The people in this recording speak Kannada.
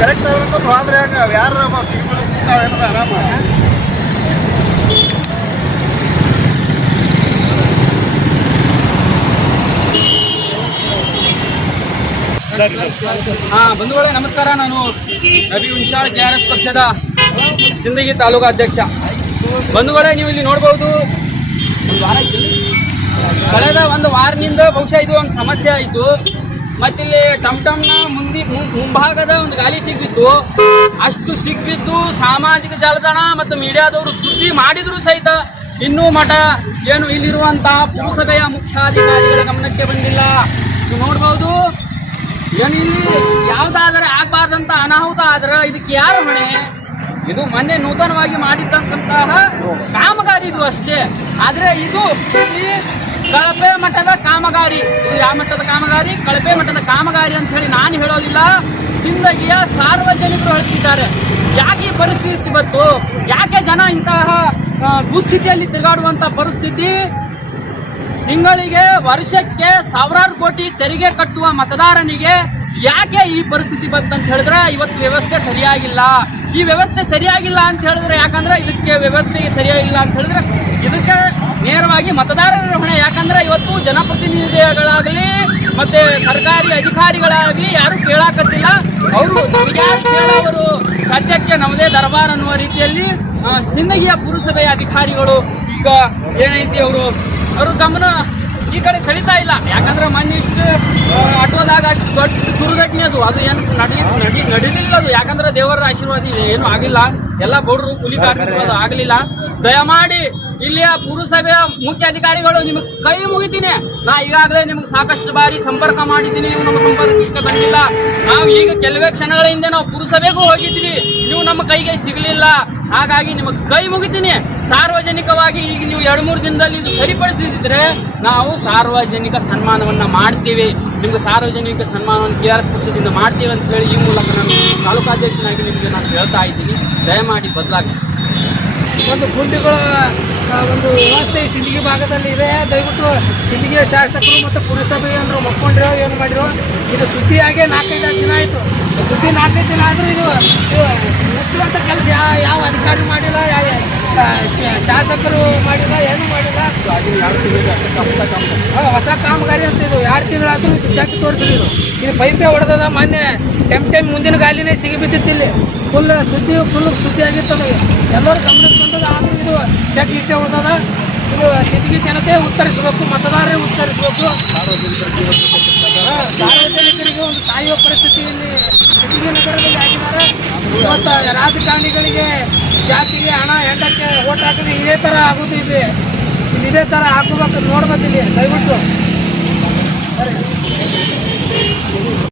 ಕರೆಕ್ಟ್ ಆದ್ರೆ ಹಂಗ ಯಾರು ಸಿಗ್ಬಿಟ್ಟು ಆರಾಮ. ಬಂಧುಗಳೇ ನಮಸ್ಕಾರ. ನಾನು ರವಿ ಹುಣಸಾಳ್ KRS ಪಕ್ಷದ ಸಿಂದಗಿ ತಾಲೂಕಾ ಅಧ್ಯಕ್ಷ. ಬಂಧುಗಳೇ, ನೀವು ಇಲ್ಲಿ ನೋಡ್ಬೋದು, ಕಳೆದ ಒಂದು ವಾರದಿಂದ ಬಹುಶಃ ಇದು ಒಂದು ಸಮಸ್ಯೆ ಆಯಿತು. ಮತ್ತಿಲ್ಲಿ ಟಮ್ಟಮ್ನ ಮುಂಭಾಗದ ಒಂದು ಗಾಲಿ ಸಿಗ್ಬಿತ್ತು. ಅಷ್ಟು ಸಿಗ್ಬಿದ್ದು ಸಾಮಾಜಿಕ ಜಾಲತಾಣ ಮತ್ತು ಮೀಡಿಯಾದವರು ಸುದ್ದಿ ಮಾಡಿದ್ರು ಸಹಿತ ಇನ್ನೂ ಮಠ ಏನು ಇಲ್ಲಿರುವಂತಹ ಪುರಸಭೆಯ ಮುಖ್ಯಾಧಿಕಾರಿಗಳ ಗಮನಕ್ಕೆ ಬಂದಿಲ್ಲ. ನೀವು ನೋಡ್ಬೋದು, ಏನು ಇಲ್ಲಿ ಯಾವುದಾದ್ರೆ ಆಗಬಾರ್ದಂತ ಅನಾಹುತ ಆದ್ರೆ ಇದಕ್ಕೆ ಯಾರು ಹೊಣೆ? ಇದು ಮೊನ್ನೆ ನೂತನವಾಗಿ ಮಾಡಿದ್ದಂತಹ ಕಾಮಗಾರಿ ಇದು ಅಷ್ಟೇ. ಆದರೆ ಇದು ಕಳಪೆ ಮಟ್ಟದ ಕಾಮಗಾರಿ. ಇದು ಯಾವ ಮಟ್ಟದ ಕಾಮಗಾರಿ? ಕಳಪೆ ಮಟ್ಟದ ಕಾಮಗಾರಿ ಅಂತ ಹೇಳಿ ನಾನು ಹೇಳೋದಿಲ್ಲ, ಸಿಂದಗಿಯ ಸಾರ್ವಜನಿಕರು ಹೇಳ್ತಿದ್ದಾರೆ. ಯಾಕೆ ಈ ಪರಿಸ್ಥಿತಿ ಬಂತು? ಯಾಕೆ ಜನ ಇಂತಹ ದುಸ್ಥಿತಿಯಲ್ಲಿ ತಿರುಗಾಡುವಂಥ ಪರಿಸ್ಥಿತಿ? ತಿಂಗಳಿಗೆ ವರ್ಷಕ್ಕೆ ಸಾವಿರಾರು ಕೋಟಿ ತೆರಿಗೆ ಕಟ್ಟುವ ಮತದಾರನಿಗೆ ಯಾಕೆ ಈ ಪರಿಸ್ಥಿತಿ ಬಂತಂತ ಹೇಳಿದ್ರೆ ಇವತ್ತು ವ್ಯವಸ್ಥೆ ಸರಿಯಾಗಿಲ್ಲ. ಈ ವ್ಯವಸ್ಥೆ ಸರಿಯಾಗಿಲ್ಲ ಅಂತ ಹೇಳಿದ್ರೆ ಯಾಕಂದ್ರೆ ಇದಕ್ಕೆ ವ್ಯವಸ್ಥೆಗೆ ಸರಿಯಾಗಿಲ್ಲ ಅಂತ ಹೇಳಿದ್ರೆ ಇದಕ್ಕೆ ನೇರವಾಗಿ ಮತದಾರರ ಹೊಣೆ. ಯಾಕಂದ್ರೆ ಇವತ್ತು ಜನಪ್ರತಿನಿಧಿಗಳಾಗಲಿ ಮತ್ತೆ ಸರ್ಕಾರಿ ಅಧಿಕಾರಿಗಳಾಗಲಿ ಯಾರು ಕೇಳಾಕತ್ತಿಲ್ಲ. ಅವರು ಯಾರು ಕೇಳೋರು? ಸದ್ಯಕ್ಕೆ ನಮ್ಮದೇ ದರ್ಬಾರ್ ಅನ್ನುವ ರೀತಿಯಲ್ಲಿ ಸಿಂದಗಿಯ ಪುರಸಭೆಯ ಅಧಿಕಾರಿಗಳು ಈಗ ಏನೈತಿ ಅವರು ಗಮನ ಈ ಕಡೆ ಸೆಳಿತಾ ಇಲ್ಲ. ಯಾಕಂದ್ರೆ ಮೊನ್ನೆ ಇಷ್ಟು ಆಟೋದಾಗ ಅಷ್ಟು ದೊಡ್ಡ ದುರ್ಘಟನೆ ಅದು ಏನು ನಡೀಲಿಲ್ಲ ಅದು. ಯಾಕಂದ್ರೆ ದೇವರ ಆಶೀರ್ವಾದ ಏನು ಆಗಿಲ್ಲ. ಎಲ್ಲ ಬಡವರು ಕೂಲಿ ಕಾರ್ಮಿಕರು ಅದು ಆಗಲಿಲ್ಲ. ದಯಮಾಡಿ ಇಲ್ಲಿಯ ಪುರಸಭೆಯ ಮುಖ್ಯ ಅಧಿಕಾರಿಗಳು ನಿಮಗೆ ಕೈ ಮುಗಿತೀನಿ. ನಾ ಈಗಾಗಲೇ ನಿಮ್ಗೆ ಸಾಕಷ್ಟು ಬಾರಿ ಸಂಪರ್ಕ ಮಾಡಿದ್ದೀನಿ, ನೀವು ನಮ್ಮ ಸಂಪರ್ಕಕ್ಕೆ ಬಂದಿಲ್ಲ. ನಾವು ಈಗ ಕೆಲವೇ ಕ್ಷಣಗಳ ಹಿಂದೆ ನಾವು ಪುರಸಭೆಗೂ ಹೋಗಿದ್ವಿ, ನೀವು ನಮ್ಮ ಕೈಗೆ ಸಿಗಲಿಲ್ಲ. ಹಾಗಾಗಿ ನಿಮಗೆ ಕೈ ಮುಗಿತೀನಿ. ಸಾರ್ವಜನಿಕವಾಗಿ ಈಗ ನೀವು 2-3 ದಿನದಲ್ಲಿ ಇದು ಸರಿಪಡಿಸಿದ್ರೆ ನಾವು ಸಾರ್ವಜನಿಕ ಸನ್ಮಾನವನ್ನು ಮಾಡ್ತೀವಿ. ನಿಮ್ಗೆ ಸಾರ್ವಜನಿಕ ಸನ್ಮಾನವನ್ನು KRS ಪಕ್ಷದಿಂದ ಮಾಡ್ತೀವಿ ಅಂತ ಹೇಳಿ ಈ ಮೂಲಕ ನಾನು ತಾಲೂಕಾಧ್ಯಕ್ಷನಾಗಿ ನಿಮಗೆ ನಾನು ಹೇಳ್ತಾ ಇದ್ದೀನಿ. ದಯಮಾಡಿ ಬದಲಾಗಿ ಒಂದು ಗುಂಡಿಗಳ ಒಂದು ವ್ಯವಸ್ಥೆ ಸಿಂದಗಿ ಭಾಗದಲ್ಲಿ ಇದೆ. ದಯವಿಟ್ಟು ಸಿಂದಗಿಯ ಶಾಸಕರು ಮತ್ತು ಪುರಸಭೆಯವರು ಒಪ್ಕೊಂಡಿರೋ ಏನು ಮಾಡಿರೋ ಇದು ಸುದ್ದಿಯಾಗೆ 4-5 ದಿನ ಆಯಿತು. ಸುದ್ದಿ 4-5 ದಿನ ಆದರೂ ಇದು ಮುಚ್ಚುವಂಥ ಕೆಲಸ ಯಾವ ಅಧಿಕಾರಿ ಮಾಡಿಲ್ಲ, ಶಾಸಕರು ಮಾಡಿಲ್ಲ, ಏನೂ ಮಾಡಿಲ್ಲ. ಹೊಸ ಕಾಮಗಾರಿ ಅಂತ ಇದು 2 ತಿಂಗಳಾದರೂ ಇದು ಚೆಕ್ ತೋರಿಸಿದ್ರು. ಇದು ಪೈಪೇ ಹೊಡೆದದ. ಮೊನ್ನೆ ಟೆಮ್ ಮುಂದಿನ ಗಾಲಿನೇ ಸಿಗಿ ಬಿದ್ದಿತ್ತಿಲ್ಲಿ. ಫುಲ್ ಸುದ್ದಿ ಆಗಿರ್ತದೆ. ಎಲ್ಲರೂ ಗಮನಕ್ಕೆ ಬಂದದ. ಆದರೂ ಇದು ಚೆಕ್ ಇಟ್ಟೆ ಹೊಡೆದದ. ಇದು ಸಿಂದಗಿ ಜನತೆ ಉತ್ತರಿಸಬೇಕು, ಮತದಾರರೇ ಉತ್ತರಿಸಬೇಕು. ಸಾರ್ವಜನಿಕರಿಗೆ ಒಂದು ಕಾಯುವ ಪರಿಸ್ಥಿತಿಯಲ್ಲಿ ಸಿಂದಗಿ ನಗರದಲ್ಲಿ ಆಗಿದ್ದಾರೆ. ಇವತ್ತು ರಾಜಕಾರಣಿಗಳಿಗೆ ಜಾತಿಗೆ ಹಣ ಹೆಂಡಕ್ಕೆ ಓಟ್ ಹಾಕಿದ್ರೆ ಇದೇ ಥರ ಆಗೋದು. ಇದೇ ಥರ ಹಾಕೋಬೇಕು, ನೋಡ್ಬೇಕು ಇಲ್ಲಿ ದಯವಿಟ್ಟು. ಸರಿ.